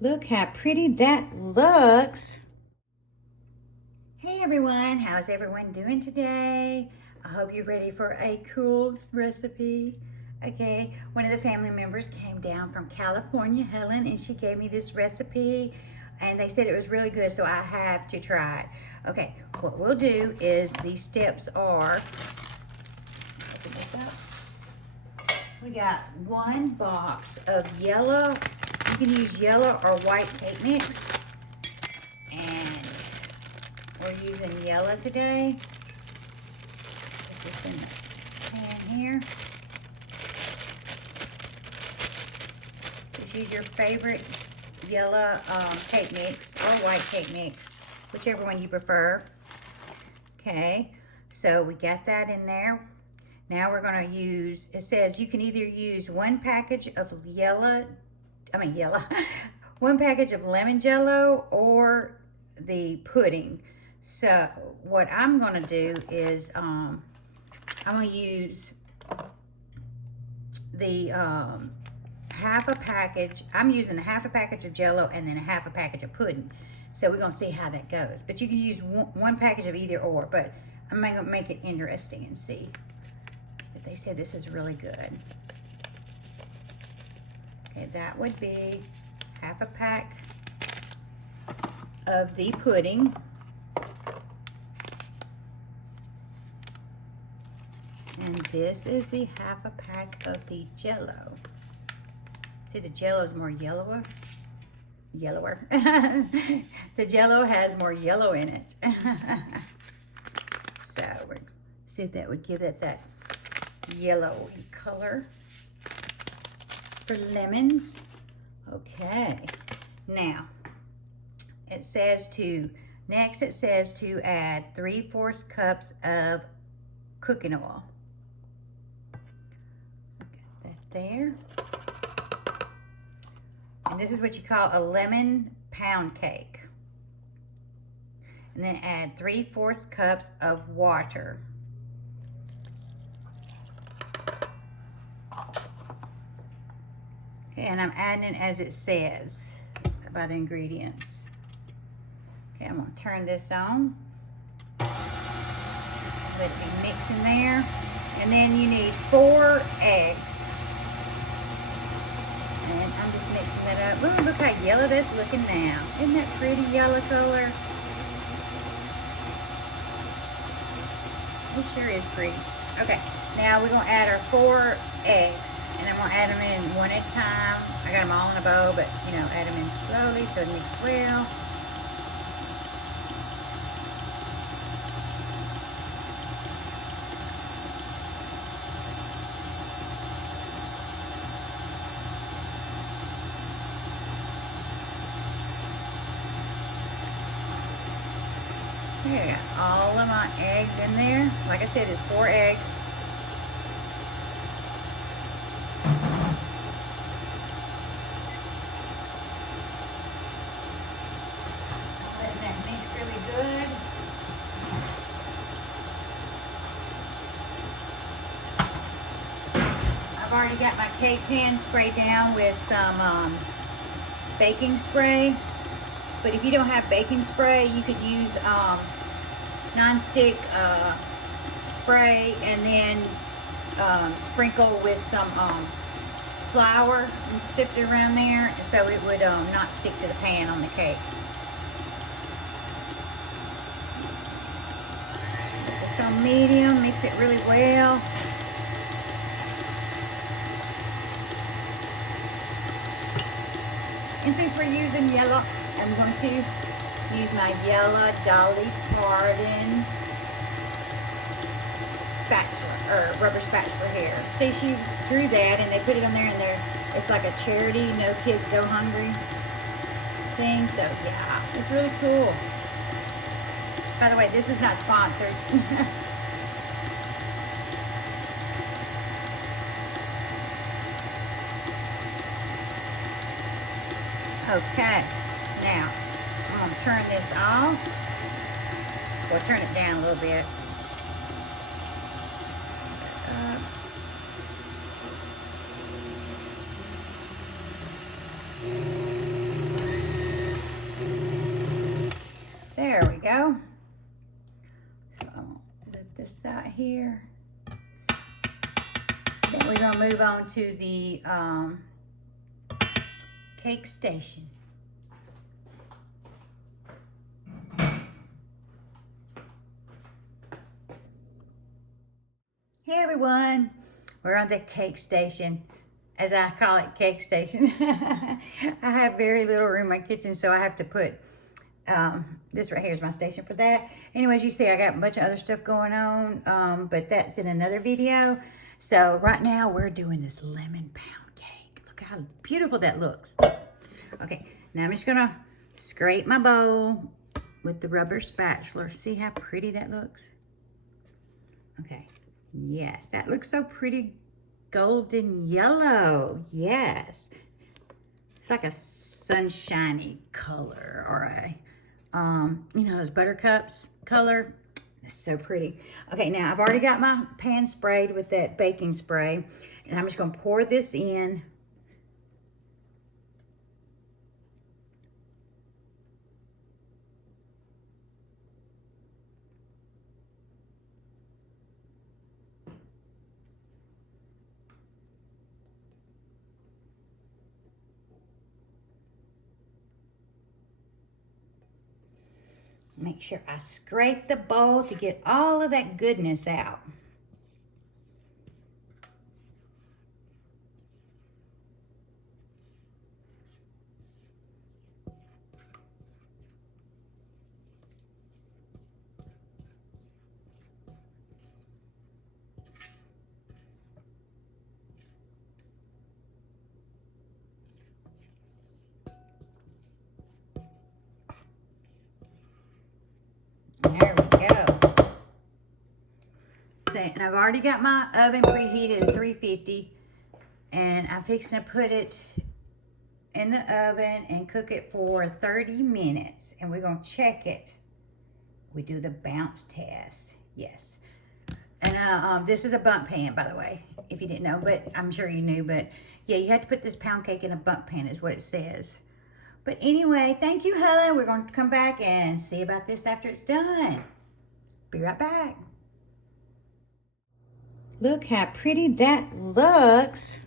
Look how pretty that looks. Hey everyone, how's everyone doing today? I hope you're ready for a cool recipe. Okay, one of the family members came down from California, Helen, and she gave me this recipe and they said it was really good, so I have to try it. Okay, what we'll do is these steps are, open this up. We got one box of yellow, you can use yellow or white cake mix, and we're using yellow today. Put this in the pan here. Just use your favorite yellow cake mix or white cake mix, whichever one you prefer. Okay, so we got that in there. Now we're going to use, it says you can either use one package of one package of lemon jello or the pudding. So what I'm going to do is I'm going to use the half a package. I'm using a half a package of jello and then a half a package of pudding. So we're going to see how that goes. But you can use one package of either or, but I'm going to make it interesting and see. But they said this is really good. Okay, that would be half a pack of the pudding. And this is the half a pack of the jello. See, the jello is more yellower. The jello has more yellow in it. So we'll see if that would give it that yellow color for lemons. Okay, now it says to add 3/4 cups of cooking oil. Got that there. And this is what you call a lemon pound cake. And then add 3/4 cups of water. Okay, and I'm adding it as it says by the ingredients. Okay, I'm gonna turn this on. Let it be mixing there. And then you need 4 eggs. And I'm just mixing that up. Ooh, look how yellow that's looking now. Isn't that pretty yellow color? It sure is pretty. Okay, now we're gonna add our 4 eggs. And I'm gonna add them in one at a time. I got them all in a bowl, but you know, add them in slowly so it mix well. Okay, I got all of my eggs in there. Like I said, it's 4 eggs. Letting that mix really good. I've already got my cake pan sprayed down with some baking spray. But if you don't have baking spray, you could use non-stick spray and then sprinkle with some flour and sift it around there so it would not stick to the pan on the cakes. It's on medium, mix it really well. And since we're using yellow, I'm going to use my yellow Dolly Parton spatula, or rubber spatula here. See, she drew that and they put it on there, and it's like a charity, no kids go hungry thing. So yeah, it's really cool. By the way, this is not sponsored. Okay, now I'm going to turn this off. We'll turn it down a little bit. this out here. Then we're gonna move on to the cake station. Hey everyone, we're on the cake station, as I call it, cake station. I have very little room in my kitchen, so I have to put this right here is my station for that. Anyways, you see I got a bunch of other stuff going on, but that's in another video. So right now we're doing this lemon pound cake. Look how beautiful that looks. Okay, now I'm just gonna scrape my bowl with the rubber spatula. See how pretty that looks? Okay, yes, that looks so pretty golden yellow. Yes, it's like a sunshiny color, or a you know, those buttercups color. It's so pretty. Okay, now I've already got my pan sprayed with that baking spray, and I'm just gonna pour this in. Make sure I scrape the bowl to get all of that goodness out. There we go. So, and I've already got my oven preheated at 350, and I'm fixing to put it in the oven and cook it for 30 minutes. And we're gonna check it. We do the bounce test. Yes. And this is a bundt pan, by the way, if you didn't know, but I'm sure you knew. But yeah, you have to put this pound cake in a bundt pan is what it says. But anyway, thank you, Helen. We're going to come back and see about this after it's done. Be right back. Look how pretty that looks.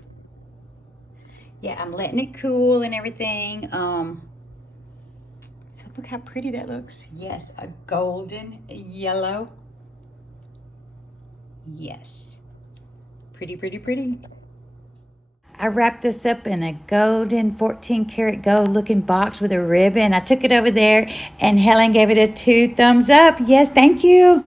Yeah, I'm letting it cool and everything. So look how pretty that looks. Yes, a golden yellow. Yes. Pretty, pretty, pretty. I wrapped this up in a golden 14 karat gold looking box with a ribbon. I took it over there and Helen gave it a 2 thumbs up. Yes, thank you.